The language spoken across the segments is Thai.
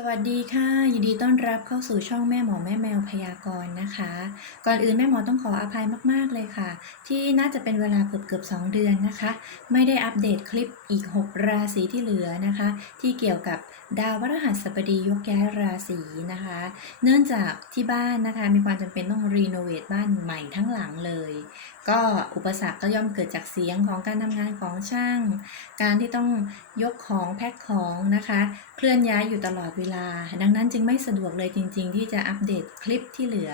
สวัสดีค่ะ ยินดีต้อนรับเข้าสู่ช่องแม่หมอแม่แมวพยากรณ์นะคะ ก่อนอื่นแม่หมอต้องขออภัยมากๆเลยค่ะ ที่น่าจะเป็นเวลาเกือบๆ2เดือนนะคะ ไม่ได้อัปเดตคลิปอีก 6 ราศีที่เหลือนะคะ ที่เกี่ยวกับดาวพฤหัสบดียกย้ายราศีนะคะ เนื่องจากที่บ้านนะคะ มีความจำเป็นต้องรีโนเวทบ้านใหม่ทั้งหลังเลย ก็อุปสรรคก็ย่อมเกิดจากเสียงของการทำงานของช่าง การที่ต้องยกของแพ็คของนะคะ เคลื่อนย้ายอยู่ตลอดเวลาดังนั้นจึงไม่สะดวกเลยจริง ๆ ที่จะอัปเดตคลิปที่เหลือ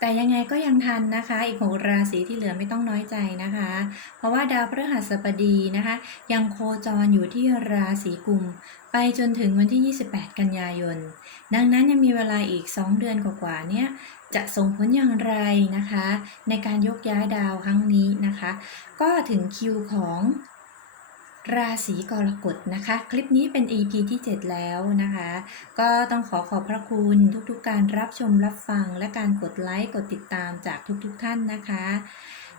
แต่ยังไงก็ยังทันนะคะ อีกหกราศีที่เหลือไม่ต้องน้อยใจนะคะ เพราะว่าดาวพฤหัสบดีนะคะ ยังโคจรอยู่ที่ราศีกุม ไปจนถึงวันที่ 28 กันยายน ดังนั้นยังมีเวลาอีก 2 เดือนกว่าๆเนี่ยจะส่งผลอย่างไรนะคะ ในการยกย้ายดาวครั้งนี้นะคะ ก็ถึงคิวของ ราศีกรกฎนะคะ คลิปนี้เป็น EP ที่ 7 แล้วนะคะ ก็ต้องขอขอบพระคุณทุกๆการรับชมรับฟัง และการกดไลค์กดติดตามจากทุกๆท่านนะคะ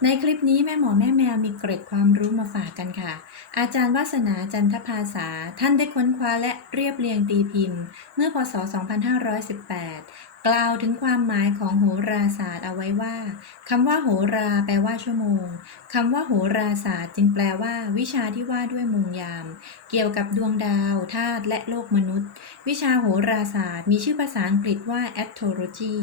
ในคลิปนี้แม่หมอแม่แมวมีเกร็ดความรู้มาฝากกันค่ะ อาจารย์วาสนาจันทภาษา ท่านได้ค้นคว้าและเรียบเรียงตีพิมพ์ เมื่อพศ 2518 กล่าวถึงความหมายของโหราศาสตร์เอาไว้ว่าคำว่าโหราแปลว่าชั่วโมงคำว่าโหราศาสตร์จึงแปลว่า วิชาที่ว่าด้วยมุงยาม เกี่ยวกับดวงดาวธาตุและโลกมนุษย์ วิชาโหราศาสตร์ มีชื่อภาษาอังกฤษว่า astrology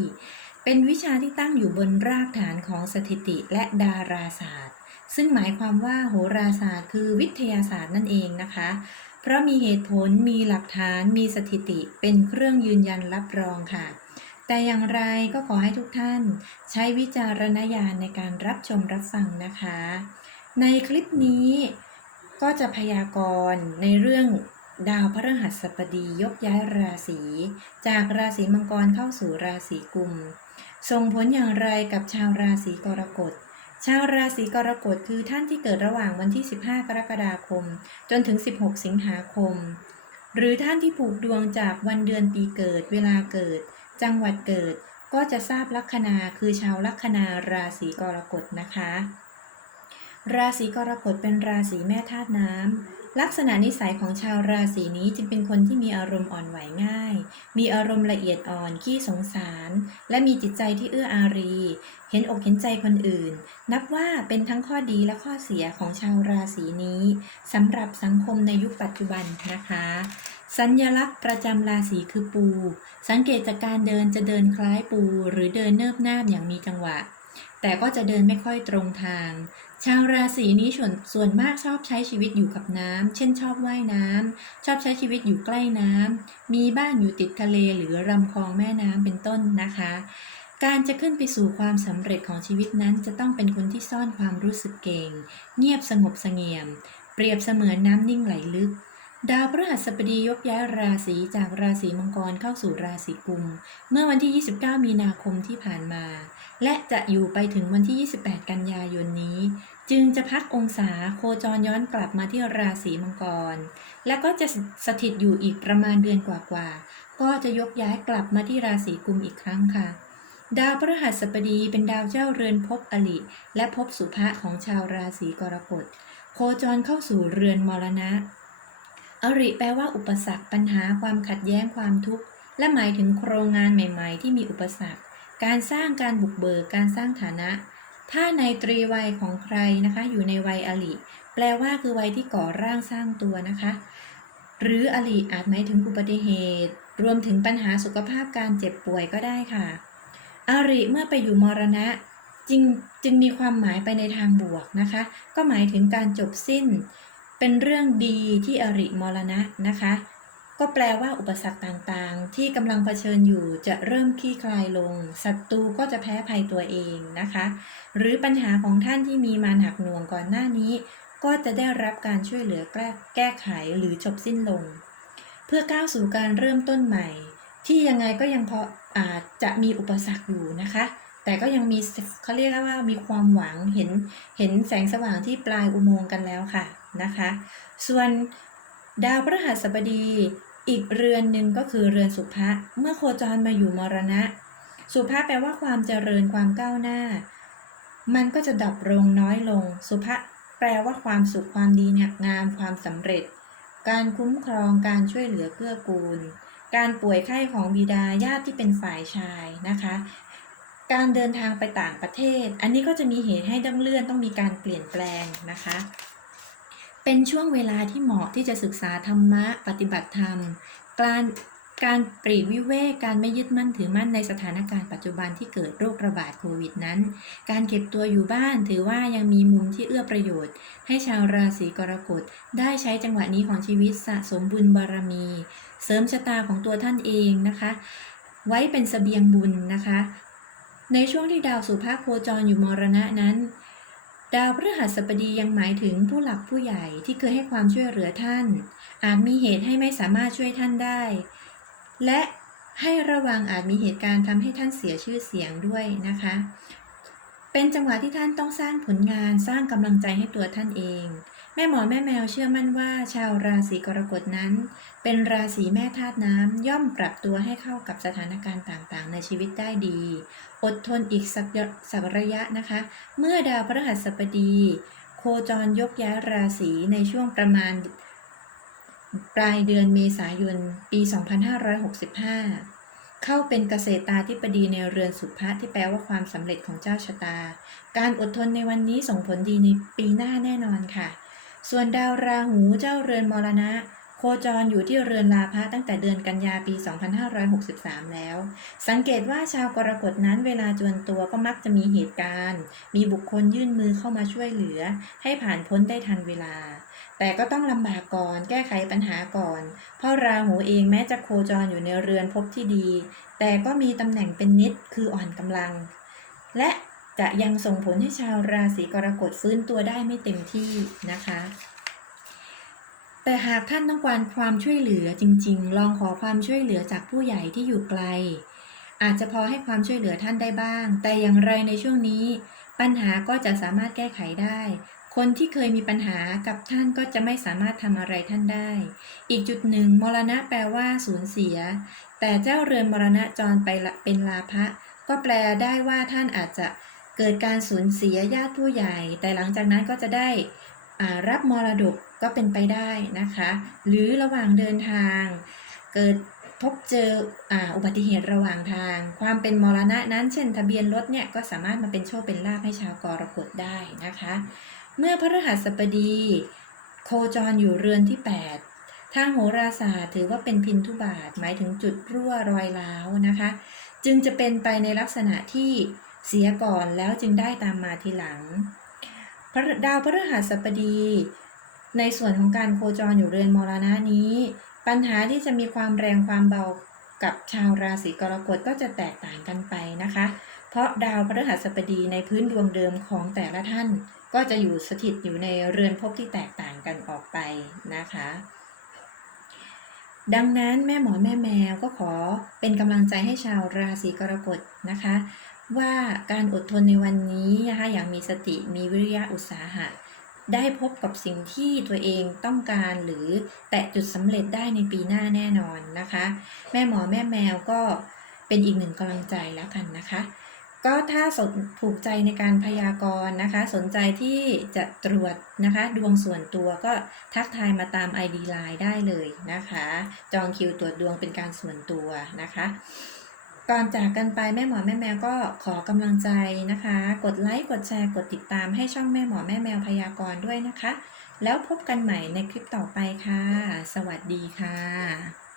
เป็นวิชาที่ตั้งอยู่บนรากฐานของสถิติและดาราศาสตร์ ซึ่งหมายความว่าโหราศาสตร์ คือวิทยาศาสตร์นั่นเองนะคะเพราะมีเหตุผลมีหลักฐานมีสถิติเป็นเครื่องยืนยันรับรองค่ะ แต่อย่างไรก็ขอให้ทุกท่านใช้วิจารณญาณในการรับชมรับฟังนะคะ ในคลิปนี้ก็จะพยากรณ์ในเรื่องดาวพฤหัสบดียกย้ายราศี จากราศีมังกรเข้าสู่ราศีกุม ส่งผลอย่างไรกับชาวราศีกรกฎ ชาวราศีกรกฎคือท่านที่เกิดระหว่างวันที่ 15 กรกฎาคม จนถึง 16 สิงหาคม หรือท่านที่ผูกดวงจากวันเดือนปีเกิดเวลาเกิด จังหวัดเกิดก็จะทราบลัคนาคือชาวลัคนาราศีกรกฎนะคะ ราศีกรกฎเป็นราศีแม่ธาตุน้ำลักษณะนิสัยของชาวราศีนี้จึงเป็นคนที่มีอารมณ์อ่อนไหวง่าย มีอารมณ์ละเอียดอ่อนขี้สงสาร และมีจิตใจที่เอื้ออารี เห็นอกเห็นใจคนอื่น นับว่าเป็นทั้งข้อดีและข้อเสียของชาวราศีนี้สำหรับสังคมในยุคปัจจุบันนะคะ สัญญลักษณ์ประจำราศีคือปู สังเกตจากการเดินจะเดินคล้ายปู หรือเดินเนิบนาบอย่างมีจังหวะ แต่ก็จะเดินไม่ค่อยตรงทาง ชาวราศีนี้ส่วนส่วนมากชอบใช้ชีวิตอยู่กับน้ำ เช่นชอบว่ายน้ำ ชอบใช้ชีวิตอยู่ใกล้น้ำ มีบ้านอยู่ติดทะเลหรือลำคลองแม่น้ำเป็นต้นนะคะ การจะขึ้นไปสู่ความสำเร็จของชีวิตนั้น จะต้องเป็นคนที่ซ่อนความรู้สึกเก่ง เงียบสงบสงี่ยม เปรียบเสมือนน้ำนิ่งไหลลึก ดาวพฤหัสบดียกย้ายราศีจากราศีมังกรเข้าสู่ราศีกุม เมื่อวันที่ 29 มีนาคมที่ผ่านมา และจะอยู่ไปถึงวันที่ 28 กันยายนนี้ จึงจะพักองศาโคจรย้อนกลับมาที่ราศีมังกร และก็จะสถิตอยู่อีกประมาณเดือนกว่าๆก็จะยกย้ายกลับมาที่ราศีกุมอีกครั้งค่ะดาวพฤหัสบดีเป็นดาวเจ้าเรือนภพอลิและภพสุภะของชาวราศีกรกฎ โคจรเข้าสู่เรือนมรณะ อริแปลว่าอุปสรรคปัญหาความขัดแย้งความทุกข์ และหมายถึงโครงงานใหม่ๆ ที่มีอุปสรรค การสร้างการบุกเบิกการสร้างฐานะ ถ้าในตรีวัยของใครนะคะอยู่ในวัยอลิแปลว่าคือวัยที่ก่อร่างสร้างตัวนะคะ หรืออลิอาจหมายถึงอุบัติเหตุ รวมถึงปัญหาสุขภาพการเจ็บป่วยก็ได้ค่ะ อริเมื่อไปอยู่มรณะจึงจึงมีความหมายไปในทางบวกนะคะ ก็หมายถึงการจบสิ้น เป็นเรื่องดีที่อริมรณะนะคะ ก็แปลว่าอุปสรรคต่างๆ ที่กำลังเผชิญอยู่จะเริ่มคลี่คลายลงศัตรูก็จะแพ้ภัยตัวเองนะคะ หรือปัญหาของท่านที่มีมาหนักหน่วงก่อนหน้านี้ ก็จะได้รับการช่วยเหลือแก้แกไขหรือจบสิ้นลง เพื่อก้าวสู่การเริ่มต้นใหม่ ที่ยังไงก็ยังพออาจจะมีอุปสรรคอยู่นะคะแต่ก็ยังมีเขาเรียกว่ามีความหวังเห็นเห็นแสงสว่างที่ปลายอุโมงค์กันแล้วค่ะ นะคะ ส่วนดาวพฤหัสบดีอีกเรือนหนึ่งก็คือเรือนสุภะเมื่อโคจรมาอยู่มรณะ สุภะแปลว่าความเจริญความก้าวหน้า มันก็จะดับลงน้อยลง สุภะแปลว่าความสุขความดีงามความสำเร็จ การคุ้มครองการช่วยเหลือเกื้อกูล การป่วยไข้ของบิดาญาติที่เป็นฝ่ายชายนะคะ การเดินทางไปต่างประเทศ อันนี้ก็จะมีเหตุให้ต้องเลื่อนต้องมีการเปลี่ยนแปลงนะคะ เป็นช่วงเวลาที่เหมาะที่จะศึกษาธรรมะ ปฏิบัติธรรม การการปรีกวิเวกการไม่ยึดมั่นถือมั่นในสถานการณ์ปัจจุบันที่เกิดโรคระบาดโควิดนั้น การเก็บตัวอยู่บ้านถือว่ายังมีมุมที่เอื้อประโยชน์ ให้ชาวราศีกรกฎได้ใช้จังหวะนี้ของชีวิตสะสมบุญบารมี เสริมชะตาของตัวท่านเองนะคะ ไว้เป็นเสบียงบุญนะคะ ในช่วงที่ดาวสุภาคโคจรอยู่มรณะนั้น ดาวพฤหัสบดียังหมายถึงผู้หลักผู้ใหญ่ที่เคยให้ความช่วยเหลือท่าน อาจมีเหตุให้ไม่สามารถช่วยท่านได้ และให้ระวังอาจมีเหตุการณ์ทำให้ท่านเสียชื่อเสียงด้วยนะคะ เป็นจังหวะที่ท่านต้องสร้างผลงานสร้างกำลังใจให้ตัวท่านเอง แม่หมอแม่แมวเชื่อมั่นว่าชาวราศีกรกฎนั้น เป็นราศีแม่ธาตุน้ำย่อมปรับตัวให้เข้ากับสถานการณ์ต่างๆ ในชีวิตได้ดี อดทนอีกสักสกระยะนะคะ เมื่อดาวพฤหัสบดี โคจรยกย้ายราศีในช่วงประมาณ ปลายเดือนเมษายนปี 2565เข้าเป็นเกษตราธิบดีในเรือนสุภะที่แปลว่าความสำเร็จของเจ้าชะตา การอดทนในวันนี้ส่งผลดีในปีหน้าแน่นอนค่ะ ส่วนดาวราหูเจ้าเรือนมรณะ โคจรอยู่ที่เรือนลาภะตั้งแต่เดือนกันยาปี 2563 แล้ว สังเกตว่าชาวกรกฎนั้นเวลาจวนตัวก็มักจะมีเหตุการณ์ มีบุคคลยื่นมือเข้ามาช่วยเหลือ ให้ผ่านพ้นได้ทันเวลา แต่ก็ต้องลำบากก่อนแก้ไขปัญหาก่อน เพราะราหูเองแม้จะโคจรอยู่ในเรือนภพที่ดี แต่ก็มีตำแหน่งเป็นนิดคืออ่อนกำลัง และ จะยังส่งผลให้ชาวราศีกรกฎฟื้นตัวได้ไม่เต็มที่นะคะ แต่หากท่านต้องการความช่วยเหลือจริง ๆ ลองขอความช่วยเหลือจากผู้ใหญ่ที่อยู่ไกล อาจจะพอให้ความช่วยเหลือท่านได้บ้าง แต่อย่างไรในช่วงนี้ ปัญหาก็จะสามารถแก้ไขได้ คนที่เคยมีปัญหากับท่านก็จะไม่สามารถทำอะไรท่านได้ อีกจุดหนึ่งมรณะแปลว่าสูญเสีย แต่เจ้าเรือนมรณะจรไปเป็นลาภะก็แปลได้ว่าท่านอาจจะ เกิดการสูญเสียญาติผู้ใหญ่ แต่หลังจากนั้นก็จะได้รับมรดกก็เป็นไปได้นะคะ หรือระหว่างเดินทาง เกิดพบเจออ,อุบัติเหตุระหว่างทาง ความเป็นมรณะนั้น เช่น ทะเบียนรถเนี่ยก็สามารถมาเป็นโชคเป็นลาภให้ชาวกรกฎได้นะคะ เมื่อพระรหัสบดี โคจรอยู่เรือนที่ 8 ทางโหราศาสตร์ถือว่าเป็นพินทุบาท หมายถึงจุดรั่วรอยร้าวนะคะ จึงจะเป็นไปในลักษณะที่ เสียก่อนแล้วจึงได้ตามมาทีหลัง ดาวพฤหัสบดี ในส่วนของการโคจรอยู่เรือนมรณะนี้ ปัญหาที่จะมีความแรงความเบากับชาวราศีกรกฎก็จะแตกต่างกันไปนะคะ เพราะดาวพฤหัสบดีในพื้นดวงเดิมของแต่ละท่าน ก็จะอยู่สถิตอยู่ในเรือนภพที่แตกต่างกันออกไปนะคะ ดังนั้นแม่หมอแม่แมวก็ขอเป็นกำลังใจให้ชาวราศีกรกฎนะคะ ว่าการอดทนในวันนี้นะคะอย่างมีสติมีวิริยะอุตสาหะ ได้พบกับสิ่งที่ตัวเองต้องการหรือแตะจุดสำเร็จได้ในปีหน้าแน่นอนนะคะ แม่หมอแม่แมวก็เป็นอีกหนึ่งกำลังใจแล้วกันนะคะ ก็ถ้าสนถูกใจในการพยากรณ์นะคะ สนใจที่จะตรวจนะคะ ดวงส่วนตัวก็ทักทายมาตาม ID Line ได้เลยนะคะ จองคิวตรวจดวงเป็นการส่วนตัวนะคะ ก่อนจากกันไปแม่หมอแม่แมวก็ขอกำลังใจนะคะ กดไลค์กดแชร์กดติดตามให้ช่องแม่หมอแม่แมวพยากรณ์ด้วยนะคะ แล้วพบกันใหม่ในคลิปต่อไปค่ะ สวัสดีค่ะ